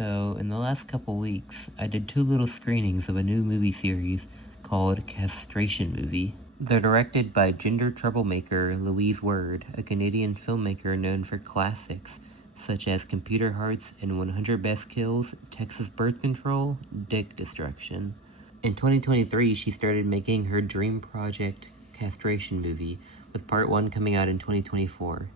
So, in the last couple weeks, I did 2 little screenings of a new movie series called Castration Movie. They're directed by gender troublemaker Louise Word, a Canadian filmmaker known for classics such as Computer Hearts and 100 Best Kills, Texas Birth Control, Dick Destruction. In 2023, she started making her dream project, Castration Movie, with part 1 coming out in 2024.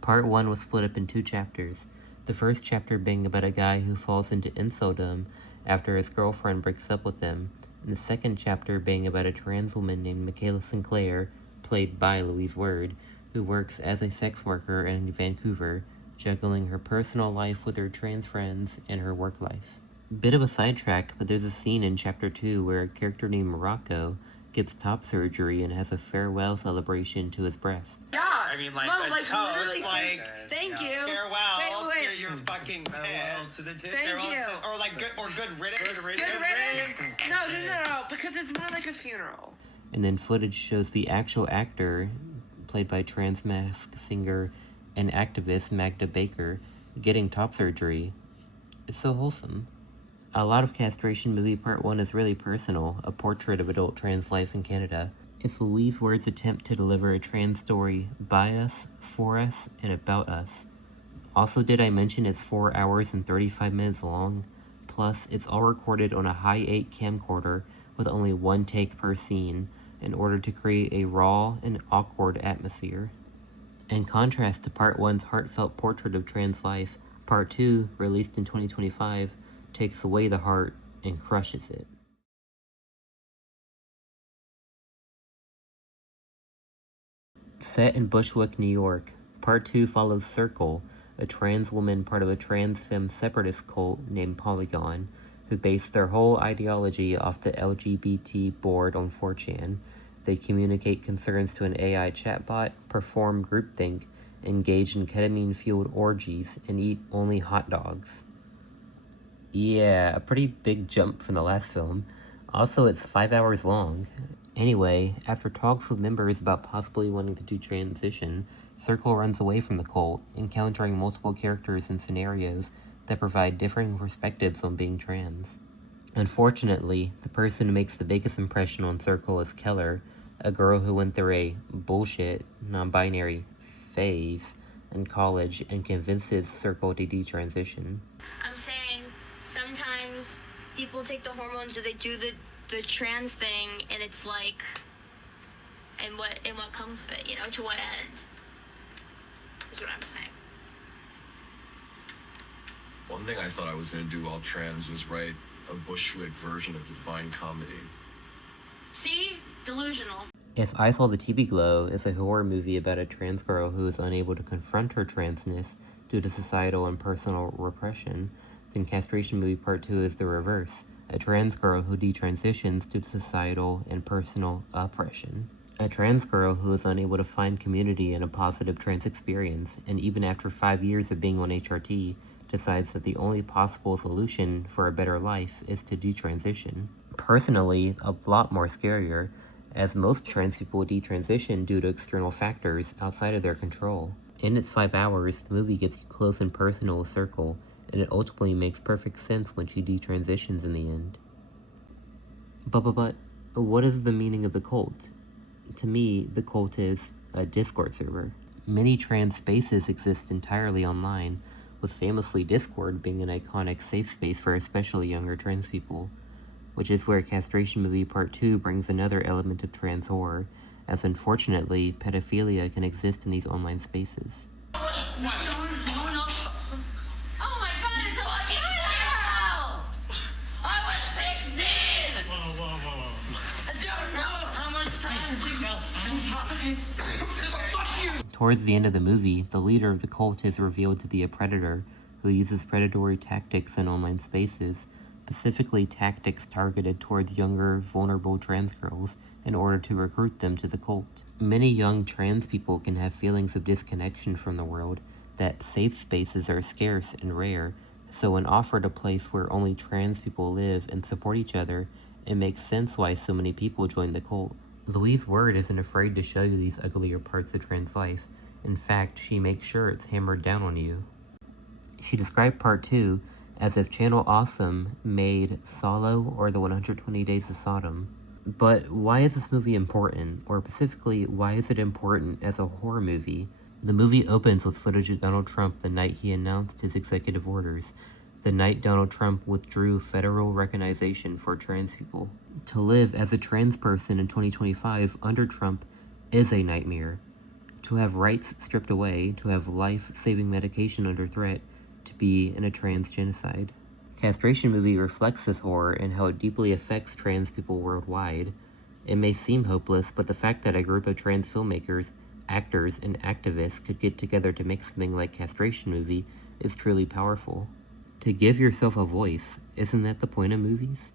Part 1 was split up in 2 chapters. The first chapter being about a guy who falls into inceldom after his girlfriend breaks up with him, and the second chapter being about a trans woman named Michaela Sinclair, played by Louise Word, who works as a sex worker in Vancouver, juggling her personal life with her trans friends and her work life. Bit of a sidetrack, but there's a scene in chapter 2 where a character named Morocco gets top surgery and has a farewell celebration to his breast. Yeah, I mean, like, no, a like toast, literally. like, thank you. farewell Wait. to your fucking tits. Thank Farewell you. or like good riddance. Good riddance. No, because it's more like a funeral. And then footage shows the actual actor, played by trans mask singer and activist Magda Baker, getting top surgery. It's so wholesome. A lot of Castration Movie Part 1 is really personal, a portrait of adult trans life in Canada. It's Louise Word's attempt to deliver a trans story by us, for us, and about us. Also, did I mention it's 4 hours and 35 minutes long? Plus, it's all recorded on a high-8 camcorder with only one take per scene in order to create a raw and awkward atmosphere. In contrast to Part 1's heartfelt portrait of trans life, Part 2, released in 2025, takes away the heart and crushes it. Set in Bushwick, New York, Part 2 follows Circle, a trans woman part of a trans femme separatist cult named Polygon, who base their whole ideology off the LGBT board on 4chan. They communicate concerns to an AI chatbot, perform groupthink, engage in ketamine-fueled orgies, and eat only hot dogs. Yeah, a pretty big jump from the last film. Also, it's 5 hours long. Anyway, after talks with members about possibly wanting to do transition, Circle runs away from the cult, encountering multiple characters and scenarios that provide differing perspectives on being trans. Unfortunately, the person who makes the biggest impression on Circle is Keller, a girl who went through a bullshit, non-binary phase in college and convinces Circle to detransition. I'm saying sometimes people take the hormones or they do the trans thing and it's like, and what comes of it, to what end? Is what I'm saying. One thing I thought I was going to do while trans was write a Bushwick version of Divine Comedy. See? Delusional. If I Saw the TV Glow is a horror movie about a trans girl who is unable to confront her transness due to societal and personal repression, then Castration Movie Part 2 is the reverse, a trans girl who detransitions due to societal and personal oppression. A trans girl who is unable to find community in a positive trans experience, and even after 5 years of being on HRT, decides that the only possible solution for a better life is to detransition. Personally, a lot more scarier, as most trans people detransition due to external factors outside of their control. In its 5 hours, the movie gets you close and personal with Circle, and it ultimately makes perfect sense when she detransitions in the end. But, what is the meaning of the cult? To me, the cult is a Discord server. Many trans spaces exist entirely online, with famously Discord being an iconic safe space for especially younger trans people, which is where Castration Movie Part 2 brings another element of trans horror, as unfortunately, pedophilia can exist in these online spaces. Towards the end of the movie, the leader of the cult is revealed to be a predator who uses predatory tactics in online spaces, specifically tactics targeted towards younger, vulnerable trans girls in order to recruit them to the cult. Many young trans people can have feelings of disconnection from the world, that safe spaces are scarce and rare, so when offered a place where only trans people live and support each other, it makes sense why so many people join the cult. Louise Word isn't afraid to show you these uglier parts of trans life. In fact, she makes sure it's hammered down on you. She described Part 2 as if Channel Awesome made Solo or the 120 Days of Sodom. But why is this movie important? Or specifically, why is it important as a horror movie? The movie opens with footage of Donald Trump the night he announced his executive orders, the night Donald Trump withdrew federal recognition for trans people. To live as a trans person in 2025 under Trump is a nightmare. To have rights stripped away, to have life-saving medication under threat, to be in a trans genocide. Castration movie reflects this horror and how it deeply affects trans people worldwide. It may seem hopeless, but the fact that a group of trans filmmakers, actors, and activists could get together to make something like Castration movie is truly powerful. To give yourself a voice, isn't that the point of movies?